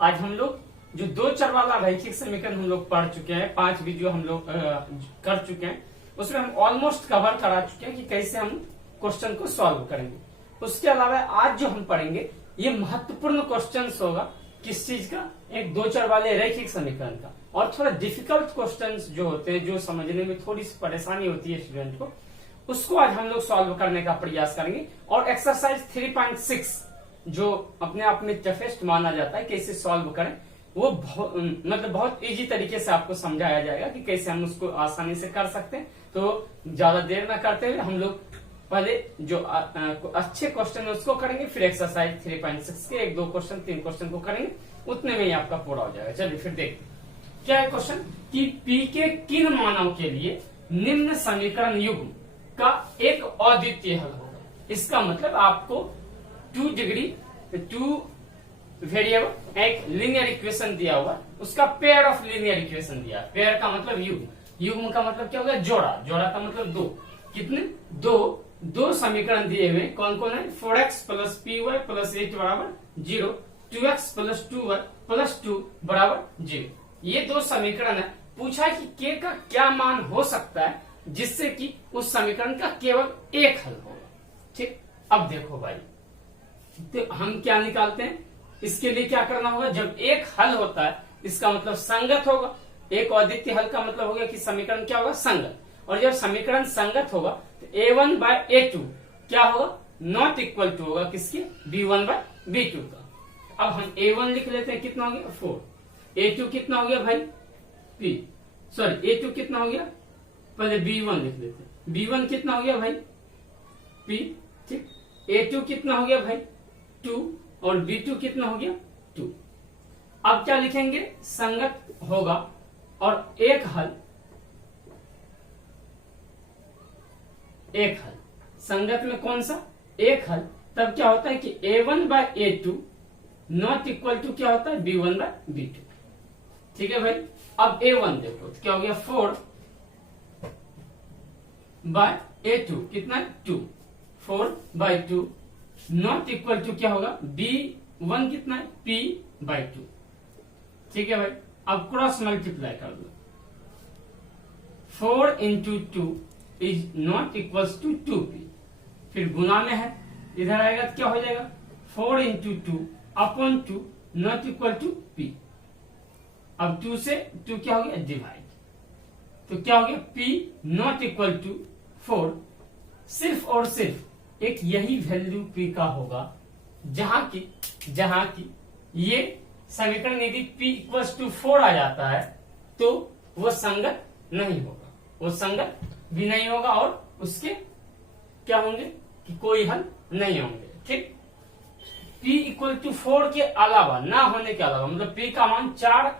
आज हम लोग जो दो चर वाला रैखिक समीकरण हम लोग पढ़ चुके हैं, 5 वीडियो हम लोग कर चुके हैं, उसमें हम ऑलमोस्ट कवर करा चुके हैं कि कैसे हम क्वेश्चन को सॉल्व करेंगे। उसके अलावा आज जो हम पढ़ेंगे ये महत्वपूर्ण क्वेश्चन होगा। किस चीज का? एक दो चर वाले रैखिक समीकरण का। और थोड़ा डिफिकल्ट क्वेश्चंस जो होते हैं, जो समझने में थोड़ी सी परेशानी होती है स्टूडेंट को, उसको आज हम लोग सॉल्व करने का प्रयास करेंगे। और एक्सरसाइज 3.6 जो अपने आप में टफेस्ट माना जाता है, कैसे सॉल्व करें, वो बहुत इजी तरीके से आपको समझाया जाएगा कि कैसे हम उसको आसानी से कर सकते हैं। तो ज्यादा देर न करते हुए हम लोग पहले जो अच्छे क्वेश्चन है उसको करेंगे, फिर एक्सरसाइज 3.6 के 1, 2 क्वेश्चन 3 क्वेश्चन को करेंगे, उतने में ही आपका पूरा हो जाएगा। चलिए फिर देखते हैं क्या है क्वेश्चन कि P के किन मानों के लिए निम्न समीकरण युग्म का एक अद्वितीय हल होगा। इसका मतलब आपको 2 वेरिएबल एक लीनियर इक्वेशन दिया हुआ, उसका पेयर ऑफ लीनियर इक्वेशन दिया। पेयर का मतलब युग्म, युग्म का मतलब क्या होगा? जोड़ा, जोड़ा का मतलब दो। कितने? दो समीकरण दिए हुए, कौन कौन है? 4x plus P Y plus 8 बराबर 0, 2x प्लस 2y प्लस 2 बराबर 0। ये दो समीकरण है। पूछा कि k का क्या मान हो सकता है जिससे कि उस समीकरण का केवल एक हल होगा। ठीक, अब देखो भाई, तो हम क्या निकालते हैं? इसके लिए क्या करना होगा? जब एक हल होता है इसका मतलब संगत होगा। एक अद्वितीय हल का मतलब होगा कि समीकरण क्या होगा? संगत। और जब समीकरण संगत होगा तो a1 बाय a2 क्या होगा? नॉट इक्वल टू होगा किसके? b1 बाय b2 का। अब हम a1 लिख लेते हैं, कितना हो गया? 4। a2 कितना हो गया भाई? p, सॉरी a2 कितना हो गया? पहले b1 लिख लेते हैं। b1 कितना हो गया भाई? p। ठीक, a2 कितना हो गया भाई? 2, और b2 कितना हो गया? 2। अब क्या लिखेंगे? संगत होगा और एक हल, एक हल संगत में कौन सा? एक हल। तब क्या होता है कि a1 bye a2 not equal to क्या होता है? b1 bye b2। ठीक है भाई। अब a1 देखो तो क्या हो गया? 4 बाय a2 कितना है? 2। 4 बाय 2 नॉट इक्वल टू क्या होगा? b1 कितना है? p by 2। ठीक है भाई। अब क्रॉस मल्टीप्लाई कर दो। 4 into 2 is not equals to 2p। फिर गुना में है, इधर आएगा तो क्या हो जाएगा? 4 into 2 upon 2 not equal to p। अब 2 से 2 क्या हो गया? डिवाइड। तो क्या हो गया? p not equal to 4। सिर्फ और सिर्फ एक यही वैल्यू p का होगा जहां की ये समीकरण यदि p इक्वल्स टू 4 आ जाता है तो वो संगत नहीं होगा, वो संगत भी नहीं होगा और उसके क्या होंगे कि कोई हल नहीं होंगे। ठीक, p इक्वल टू 4 के अलावा, ना होने के अलावा, मतलब p का मान 4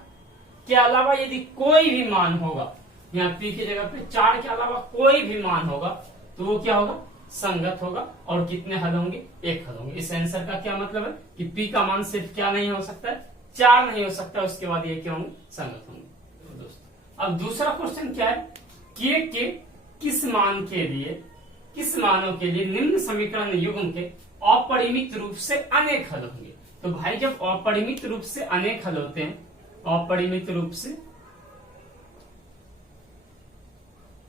के अलावा यदि कोई भी मान होगा, यहाँ p की जगह पे 4 के अलावा कोई भी मान होगा तो वो क्या होगा? संगत होगा। और कितने हल होंगे? एक हल होंगे। इस आंसर का क्या मतलब है कि p का मान सिर्फ क्या नहीं हो सकता है? 4 नहीं हो सकता, उसके बाद ये क्या होंगे? संगत होंगे। तो दोस्तों अब दूसरा क्वेश्चन क्या है? के किस मानों के लिए निम्न समीकरण युग्म के अपरिमित रूप से अनेक हल होंगे। तो भाई जब अपरिमित रूप से अनेक हल होते हैं, अपरिमित रूप से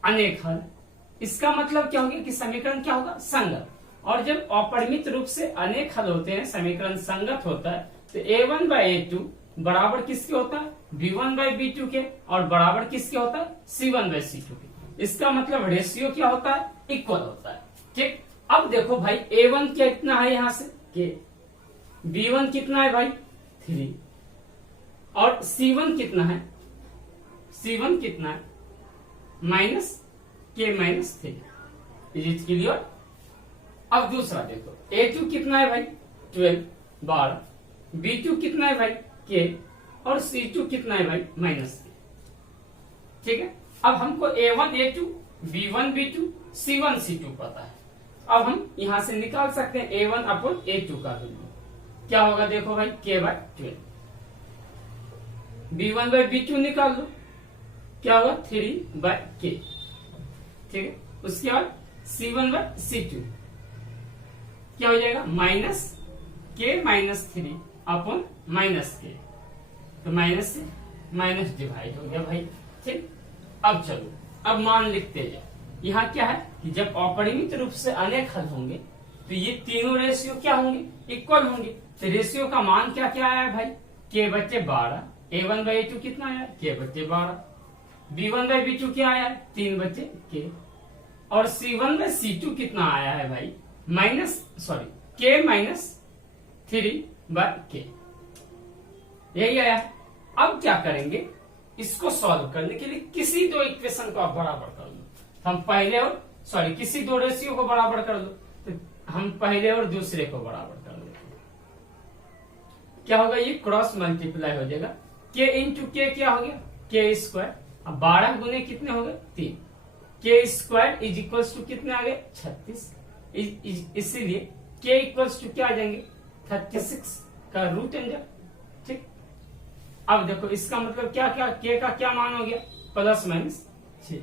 अनेक हल, इसका मतलब क्या होगा कि समीकरण क्या होगा? संगत। और जब अपरिमित रूप से अनेक हल होते हैं, समीकरण संगत होता है, तो a1 बाय a2 बराबर किसके होता है? b1 बाय b2 के, और बराबर किसके होता है? c1 बाय c2 के। इसका मतलब रेशियो क्या होता है? इक्वल होता है। ठीक, अब देखो भाई a1 क्या कितना है यहां से? के। b1 कितना है भाई? 3। और c1 कितना है? c1 कितना है? Minus k minus 3। Is it clear? अब दूसरा देखो, a2 कितना है भाई? 12 12। b2 कितना है भाई? k। और c2 कितना है भाई? Minus k। ठीक है। अब हमको a1 a2 b1 b2 c1 c2 पता है। अब हम यहां से निकाल सकते हैं a1 अपॉन a2 का वैल्यू। क्या होगा? देखो भाई k bye 12। b1 bye b2 निकाल लो, क्या होगा? 3 बाय k। ठीक है। उसके बाद c1 बाय c2 क्या हो जाएगा? Minus k minus 3 upon minus k। तो माइनस से माइनस डिवाइड हो गया भाई। ठीक, अब चलो अब मान लिखते जाओ। यहाँ क्या है कि जब अपरिमित रूप से अनेक हल होंगे तो ये तीनों रेशियो क्या होंगे, इक्वल होंगे। तो रेशियो का मान क्या क्या आया है भाई, के बच्चे 12, A1 बाई A2 कितना आया, के बच्चे 12, B1 बाई B2 क्या आया है, 3 बच्चे के, और C1 बाई C2 कितना आया है भाई, के माइनस 3 बाई के, यही आया है। अब क्या करेंगे, इसको सॉल्व करने के लिए किसी दो इक्वेशन को आप बराबर कर लो। हम पहले और किसी दो रेशियो को बराबर कर लो, तो हम पहले और दूसरे को बराबर कर लेते हैं। क्या होगा, ये क्रॉस मल्टीप्लाई हो जाएगा, के इंटू के क्या हो गया, के स्क्वायर। अब 12 गुने कितने हो गए, 3, के स्क्वायर इज इक्वल्स टू कितने आ गए, 36। इसीलिए के इक्वल्स टू क्या आ जाएंगे, 36 का रूट अंदर। ठीक, अब देखो इसका मतलब क्या क्या, के का क्या मान हो गया, प्लस माइनस 6।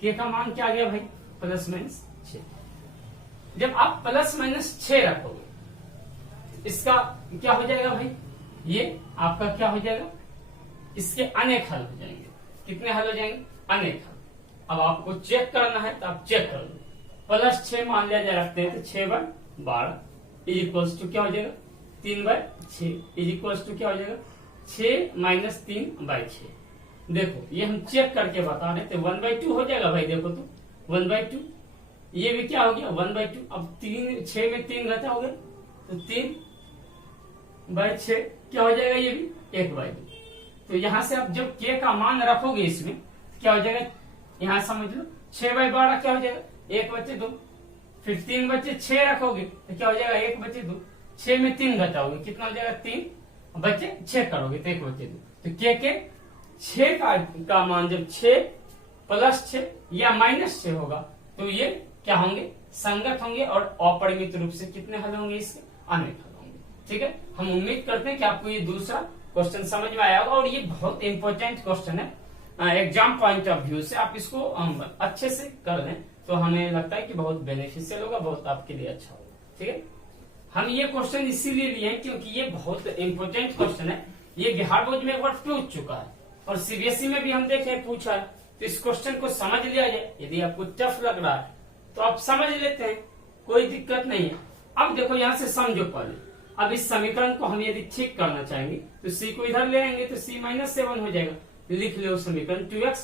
के का मान क्या आ गया भाई, प्लस माइनस 6। जब आप प्लस माइनस 6 रखोगे इसका क्या हो जाएगा भाई, ये आपका क्या हो जाएगा, इसके अनेक हल हो जाएंगे। कितने हल हो जाएंगे, अनेक हल। अब आपको चेक करना है तो आप चेक कर लो। प्लस 6 मान लिया जाए रखते हैं तो 6 बाय 12 इज इक्वल्स टू क्या हो जाएगा, 3 बाय 6 इज इक्वल्स टू क्या हो जाएगा, 6 माइनस 3 बाई 6। देखो ये हम चेक करके बता रहे थे, 1/2 हो जाएगा भाई। देखो तो 1/2, ये भी क्या हो गया 1/2। अब 6 में 3 घटा हो गया तो 3 बाई 6 क्या हो जाएगा, ये भी 1/2। तो यहां से आप जब के का मान रखोगे इसमें क्या हो जाएगा, यहां समझ लो 6 बाई 12 क्या हो जाएगा, 1/2। फिर 3 बच्चे 6 रखोगे तो क्या हो जाएगा, 1/2। 6 में 3 घटाओगे कितना हो जाएगा, 3 बच्चे 6 करोगे तो 1/2। तो के 6 का मान जब 6 प्लस 6 या माइनस 6 होगा तो ये क्या होंगे, संगत होंगे और अपरिमित रूप से कितने हल होंगे, इसके अनेक हल होंगे। ठीक है, हम उम्मीद करते हैं कि आपको ये दूसरा क्वेश्चन समझ में आया होगा, और ये बहुत इंपॉर्टेंट क्वेश्चन है एग्जाम पॉइंट ऑफ व्यू से। आप इसको अच्छे से कर लें तो हमें लगता है कि बहुत बेनिफिशियल होगा, बहुत आपके लिए अच्छा होगा। ठीक है, हम ये क्वेश्चन इसीलिए लिए हैं क्योंकि ये बहुत इंपॉर्टेंट क्वेश्चन है। ये बिहार बोर्ड में एक बार पूछ चुका है और सीबीएसई में भी हम देखें पूछा है, तो इस क्वेश्चन को समझ लिया जाए। यदि आपको टफ लग रहा है तो आप समझ लेते हैं, कोई दिक्कत नहीं है। अब देखो यहाँ से समझो पहले, अब इस समीकरण को हम यदि ठीक करना चाहेंगे तो c को इधर ले आएंगे तो c माइनस 7 हो जाएगा। लिख लो समीकरण 2x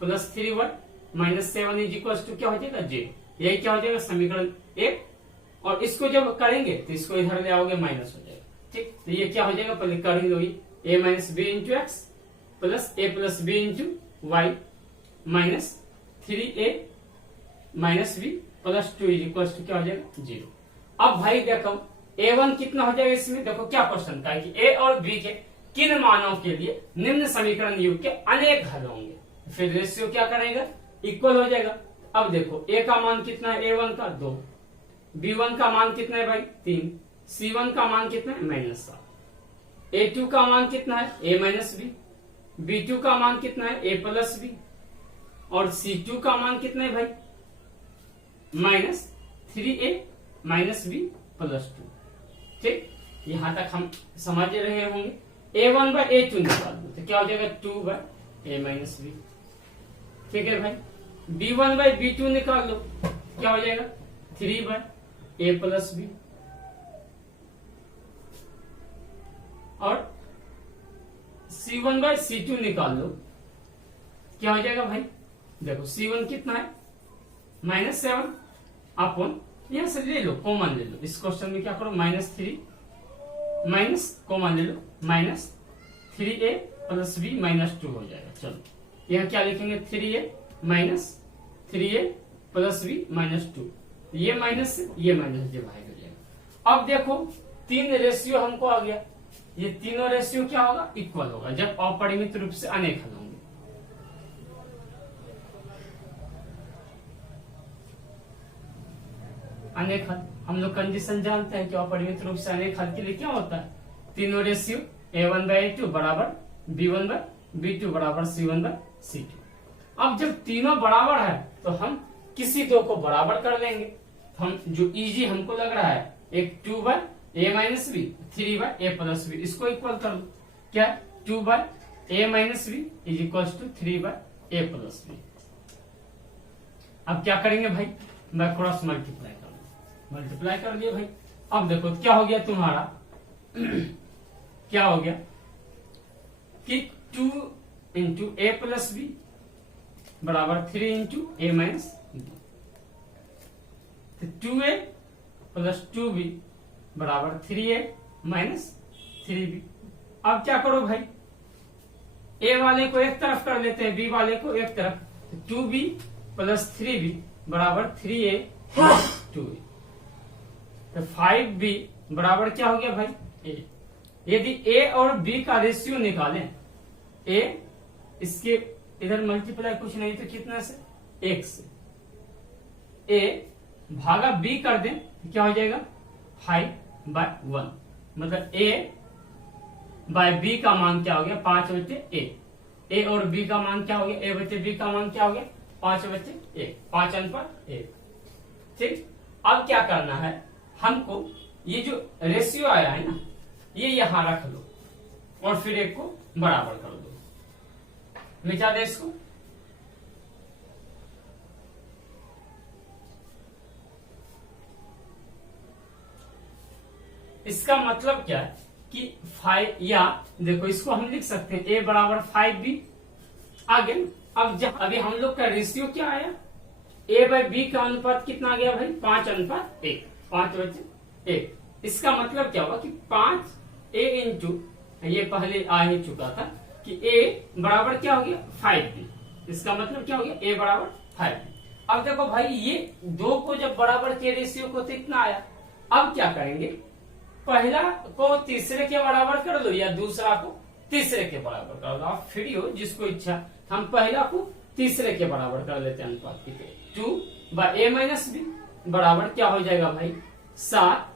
plus 3y minus 7 is equal to क्या हो जाएगा, 0। यही क्या हो जाएगा, समीकरण 1। और इसको जब करेंगे तो इसको इधर ले आओगे, माइनस हो जाएगा। ठीक, तो ये क्या हो जाएगा, पहले कर ही लो, a minus b into x plus a plus b into y minus 3a minus b plus 2 is equal to क्या हो जाएगा, 0। अब भाई देखो a1 कितना हो जाएगा, इसमें देखो क्या क्वेश्चन था कि a और b के किन मानों के लिए निम्न समीकरण युग के अनेक हल होंगे। फिर रेशियो क्या करेगा, इक्वल हो जाएगा। अब देखो a का मान कितना है, a1 का 2, b1 का मान कितना है भाई 3, c1 का मान कितना है -7, a2 का मान कितना है a माइनस बी, b2 का मान कितना है a प्लस बी, और c2 का मान कितना है भाई -3a माइनस बी प्लस 2। ठीक, यहां तक हम समझ रहे होंगे। a1 बाय a2 निकाल दो तो क्या हो जाएगा, 2 बाय a माइनस बी। ठीक है भाई, b1 बाय b2 निकाल लो क्या हो जाएगा, 3 बाय a प्लस बी। और c1 बाय c2 निकाल लो क्या हो जाएगा भाई, देखो c1 कितना है -7 अपन यहां से ले लो, कॉमन ले लो। इस क्वेश्चन में क्या करो, -3 माइनस कॉमन ले लो, -3a प्लस b माइनस 2 हो जाएगा। चलो यहाँ क्या लिखेंगे, 3a minus 3a plus b minus 2। ये माइनस से ये माइनस डिवाइड हो जाएगा। अब देखो 3 रेशियो हमको आ गया, ये तीनों रेशियो क्या होगा, इक्वल होगा जब अपरिमित रूप से अनेक हल होंगे। अनेक हल हम लोग कंडीशन जानते हैं कि अपरिमित रूप से अनेक हल के लिए क्या होता है, तीनों रेशियो a1 बाय a2 बराबर b1 बाय b2 बराबर c1 बाय c2। अब जब तीनों बराबर है तो हम किसी दो को बराबर कर लेंगे। हम जो इजी हमको लग रहा है, एक 2 by a minus b, 3 by a plus b, इसको इक्वल कर लो। क्या 2 by a minus b is equal to 3 by a plus b. अब क्या करेंगे भाई, मैं क्रॉस मल्टीप्लाई कर दूं, मल्टीप्लाई कर दिया भाई। अब देखो क्या हो गया तुम्हारा क्या हो गया कि 2 इंटू ए प्लस बी बराबर 3 इंटू ए माइनस बी, तो 2a प्लस 2b बराबर 3a माइनस 3b। अब क्या करो भाई, ए वाले को एक तरफ कर लेते हैं, बी वाले को एक तरफ, तो 2b प्लस 3b बराबर 3a 2a, तो 5b बराबर क्या हो गया भाई a। यदि a और b का रेशियो निकालें, a इसके इधर मल्टीप्लाई कुछ नहीं तो कितना से 1 से, a भागा b कर दें तो क्या हो जाएगा 5 बाय 1, मतलब a बाय b का मान क्या हो गया 5 बचे a और b का मान क्या हो गया, a बचे b का मान क्या हो गया 5 बचे 1, 5 पर 1। ठीक, अब क्या करना है हमको, ये जो रेशियो आया है ना ये यहां रख लो और फिर एक को बराबर कर दो, मिटा दे इसको। इसका मतलब क्या है कि 5, या देखो इसको हम लिख सकते हैं a बराबर 5b। आगे अब अभी हम लोग का रेशियो क्या आया, a बाय b का अनुपात कितना आ गया भाई 5:1, 5 बचे 1। इसका मतलब क्या हुआ कि 5a इंटू, ये पहले आ ही चुका था कि a बराबर क्या हो गया 5b, इसका मतलब क्या हो गया a बराबर 5b। अब देखो भाई ये दो को जब बराबर के रेशियो को तो इतना आया, अब क्या करेंगे, पहला को तीसरे के बराबर कर लो या दूसरा को तीसरे के बराबर कर लो, आप फ्री हो जिसको इच्छा। हम पहला को तीसरे के बराबर कर लेते हैं अनुपात की, 2 बाय ए माइनस बी बराबर क्या हो जाएगा भाई 7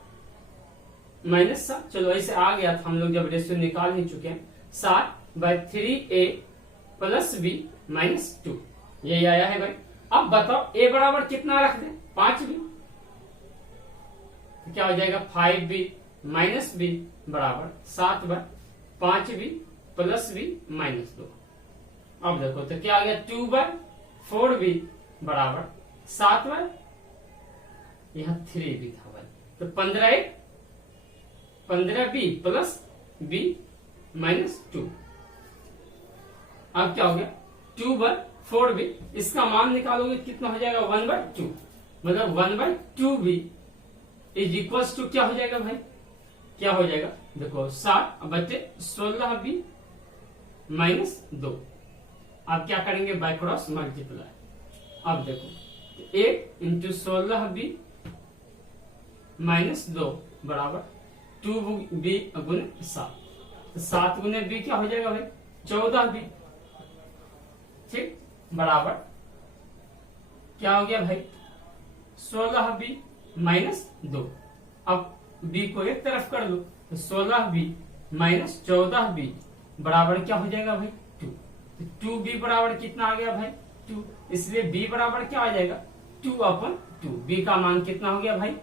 माइनस 7, चलो ऐसे आ गया था, हम लोग जब रेशियो निकाल ही चुके हैं, 7 bye 3a plus B minus 2, यही आया है भाई। अब बताओ a बराबर कितना रख दें 5b, तो क्या हो जाएगा 5b माइनस बी बराबर 7 bye 5b plus B minus 2। अब देखो तो क्या आ गया 2 बाय 4b बराबर 7 बाय, यहां 3b था भाई, तो 15b प्लस b माइनस 2। अब क्या हो गया 2 बाय 4b, इसका मान निकालोगे कितना हो जाएगा 1/2, मतलब 1/2b इज इक्वल टू क्या हो जाएगा भाई, क्या हो जाएगा देखो 7 बचे 16b माइनस 2। अब क्या करेंगे बाय क्रॉस मल्टीप्लाई। अब देखो 1 इंटू 16b माइनस 2 बराबर 2b गुने 7, तो 7 गुने b क्या हो जाएगा भाई 14b। ठीक, बराबर क्या हो गया भाई 16b माइनस 2। अब b को एक तरफ कर दो तो 16b माइनस 14b बराबर क्या हो जाएगा भाई 2, तो 2b बराबर कितना आ गया भाई 2, इसलिए b बराबर क्या आ जाएगा 2/2। b का मान कितना हो गया भाई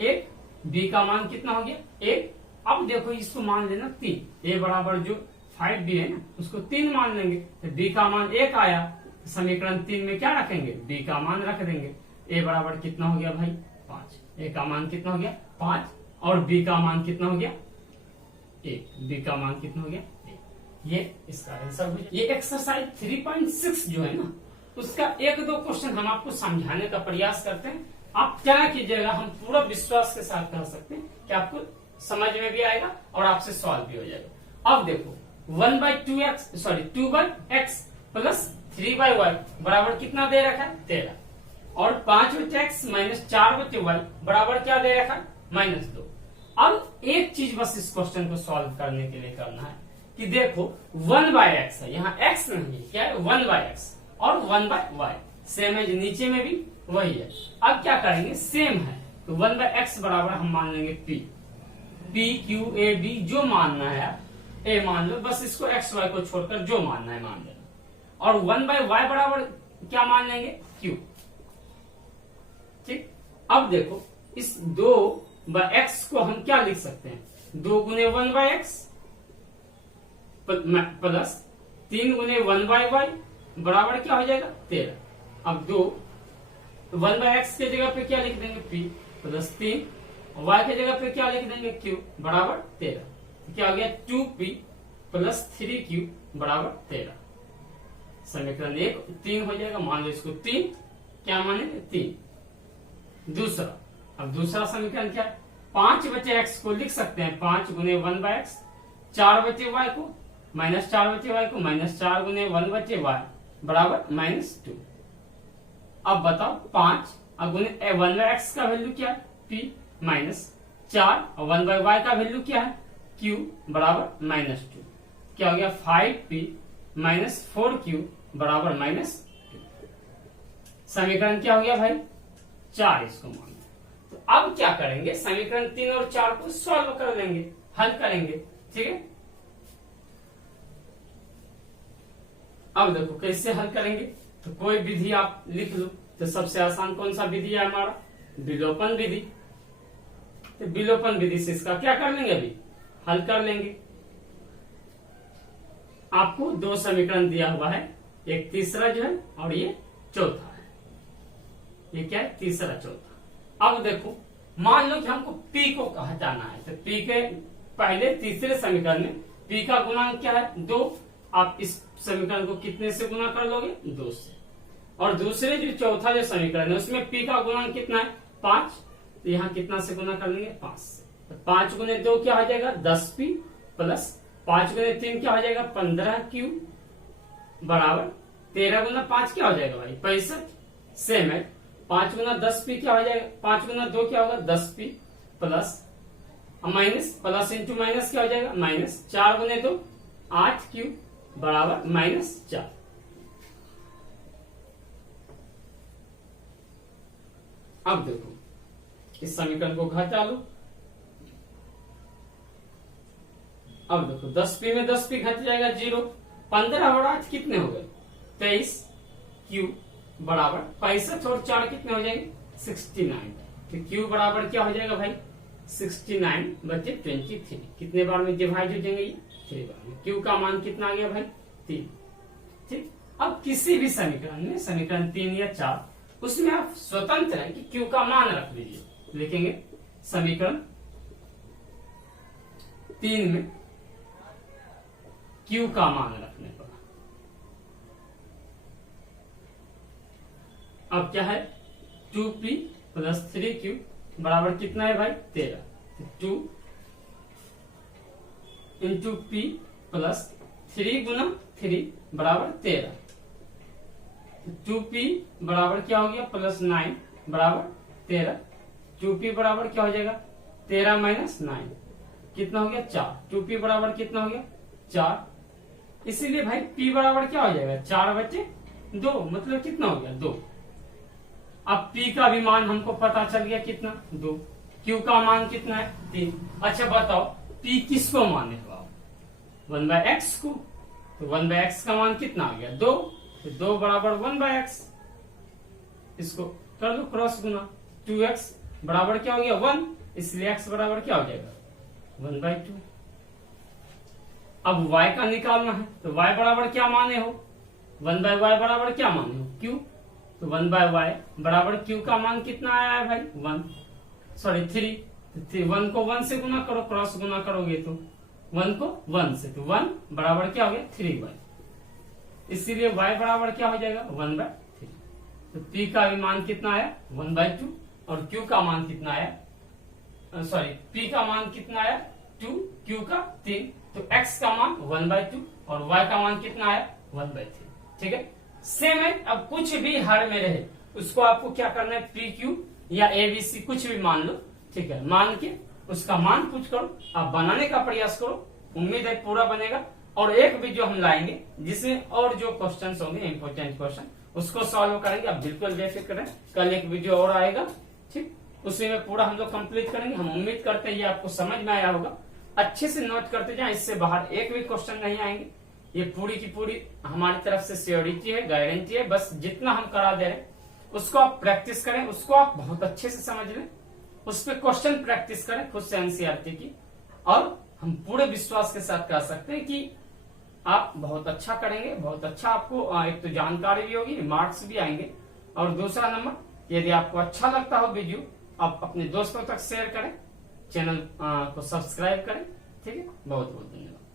1, b का मान कितना हो गया 1। अब देखो इसको मान लेना 3, a बराबर जो 5b है ना उसको 3 मान लेंगे, तो b का मान 1 आया, समीकरण 3 में क्या रखेंगे b का मान रख देंगे। a बराबर कितना हो गया भाई 5, a का मान कितना हो गया 5 और b का मान कितना हो गया 1, b का मान कितना हो गया 1। ये इसका आंसर हो गया। ये एक्सरसाइज 3.6 जो है ना उसका 1-2 क्वेश्चन हम आपको समझाने का प्रयास करते हैं। आप क्या कीजिएगा, हम पूरा विश्वास के साथ कह सकते हैं कि आपको समझ में भी आएगा और आपसे सॉल्व भी हो जाएगा। अब देखो 2x प्लस 3y बराबर कितना दे रखा है 13, और 5x माइनस 4y बराबर क्या दे रखा है -2। अब एक चीज बस इस क्वेश्चन को सॉल्व करने के लिए करना है कि देखो 1/x है, यहाँ x नहीं है, क्या है 1/x और 1/y सेम है, नीचे में भी वही है। अब क्या करेंगे सेम है तो 1/x बराबर हम मान लेंगे p q a b, जो मानना है a मान लो, बस इसको x y को छोड़कर जो मानना है मान लेना, और 1/y बराबर क्या मान लेंगे q। ठीक, अब देखो इस 2/x को हम क्या लिख सकते हैं 2 गुने 1/x प्लस 3 गुने 1/y बराबर क्या हो जाएगा 13। अब 2 1/x के जगह पे क्या लिख देंगे p प्लस 3, y के जगह पे क्या लिख देंगे q बराबर 13। तो क्या हो गया 2p प्लस 3q बराबर 13। समीकरण 1 3 हो जाएगा, मान लो इसको 3, क्या माने 3। दूसरा, अब दूसरा समीकरण क्या है, 5 बचे x को लिख सकते हैं 5 गुने 1/x, 4 बचे y को माइनस 4 बचे y को माइनस 4 गुने 1 बचे y बराबर -2। अब बताओ 5 और गुने 1/x का वैल्यू क्या है p माइनस 4 और 1/y का वैल्यू क्या है q बराबर -2। क्या हो गया 5p माइनस 4q बराबर -2। समीकरण क्या हो गया भाई 4, इसको मान लो। तो अब क्या करेंगे, समीकरण 3 और 4 को सॉल्व कर लेंगे, हल करेंगे, ठीक है। अब देखो कैसे हल करेंगे, तो कोई विधि आप लिख लो। तो सबसे आसान कौन सा विधि है हमारा, विलोपन विधि। तो विलोपन विधि से इसका क्या कर लेंगे, अभी हल कर लेंगे। आपको 2 समीकरण दिया हुआ है, एक तीसरा जो है और ये चौथा है। ये क्या है, तीसरा चौथा। अब देखो मान लो कि हमको p को हटाना है, तो p के पहले तीसरे समीकरण में p का गुणांक क्या है 2। आप इस समीकरण को कितने से गुना कर लोगे 2 से। और दूसरे जो चौथा जो समीकरण है उसमें p का गुणांक कितना है 5, तो यहाँ कितना से गुना कर लेंगे 5 से। तो 5 गुने 2 क्या हो जाएगा 10p प्लस 5 गुने 3 क्या हो जाएगा 15q बराबर 13 गुना 5 क्या हो जाएगा भाई 65। सेम है 5 गुना 10p क्या हो जाएगा, 5 गुना 2 क्या होगा 10p plus minus plus into minus क्या हो जाएगा माइनस 4 गुने 2 8q बराबर -4। अब देखो इस समीकरण को घटा लो। अब देखो 10p में 10p घट जाएगा 0, 15 और 8 कितने हो गए 23q बराबर 65 और 4 कितने हो जाएंगे 69। तो q बराबर क्या हो जाएगा भाई 69 बचे 23। कितने बार में डिवाइड हो जाएंगे ये 3 बार में। q का मान कितना आ गया भाई 3। ठीक, अब किसी भी समीकरण में समीकरण 3 या 4 उसमें आप स्वतंत्र है कि q का मान रख लीजिए। लिखेंगे समीकरण 3 में q का मान रखने पर अब क्या है 2p प्लस 3q बराबर कितना है भाई 13। 2 इंटू p प्लस 3 गुना 3 बराबर 13। 2p बराबर क्या हो गया प्लस 9 बराबर 13। 2p बराबर क्या हो जाएगा 13 माइनस 9 कितना हो गया 4। 2p बराबर कितना हो गया 4। इसीलिए भाई p बराबर क्या हो जाएगा 4 बचे 2, मतलब कितना हो गया 2। अब p का भी मान हमको पता चल गया कितना 2। q का मान कितना है 3। अच्छा बताओ p किसको माने हो आप 1/x को, तो 1/x का मान कितना आ गया 2, तो 2 बराबर 1/x। इसको कर दो क्रॉस गुना 2x बराबर क्या हो गया 1, इसलिए x बराबर क्या हो जाएगा 1/2। अब y का निकालना है, तो y बराबर क्या माने हो 1/y बराबर क्या माने हो q, तो 1/y बराबर q का मान कितना आया है भाई 3। 1 को 1 से गुना करो, क्रॉस गुना करोगे तो 1 को 1 से, तो 1 बराबर क्या हो गया 3y। इसीलिए y बराबर क्या हो जाएगा 1/3। तो p का भी मान कितना आया 1/2 और q का मान कितना आया p का मान कितना आया 2, q का 3, तो x का मान 1/2 और y का मान कितना आया 1/3। ठीक है, सेम है। अब कुछ भी हर में रहे उसको आपको क्या करना है pq या abc कुछ भी मान लो, ठीक है, मान के उसका मान पुट करो, आप बनाने का प्रयास करो, उम्मीद है पूरा बनेगा। और एक वीडियो हम लाएंगे जिसमें और जो क्वेश्चंस होंगे इंपोर्टेंट क्वेश्चन उसको सॉल्व करेंगे। आप बिल्कुल बेफिक्र रहें, कल एक वीडियो और आएगा, ठीक, उसी में पूरा हम लोग कंप्लीट करेंगे। हम उम्मीद करते हैं ये आपको समझ में आया होगा। अच्छे से नोट करते जाएं, इससे बाहर एक भी क्वेश्चन नहीं आएंगे। ये पूरी की पूरी हमारी तरफ से सियोरिटी है, गारंटी है। बस जितना हम करा दे रहे हैं उसको आप प्रैक्टिस करें, उसको आप बहुत अच्छे से समझ लें, उस पर क्वेश्चन प्रैक्टिस करें खुद से एनसीईआरटी की, और हम पूरे विश्वास के साथ कह सकते हैं कि आप बहुत अच्छा करेंगे, बहुत अच्छा आपको एक तो जानकारी भी होगी, मार्क्स भी आएंगे। और दूसरा नंबर, यदि आपको अच्छा लगता हो वीडियो, आप अपने दोस्तों तक शेयर करें, चैनल को सब्सक्राइब करें। ठीक है, बहुत बहुत धन्यवाद।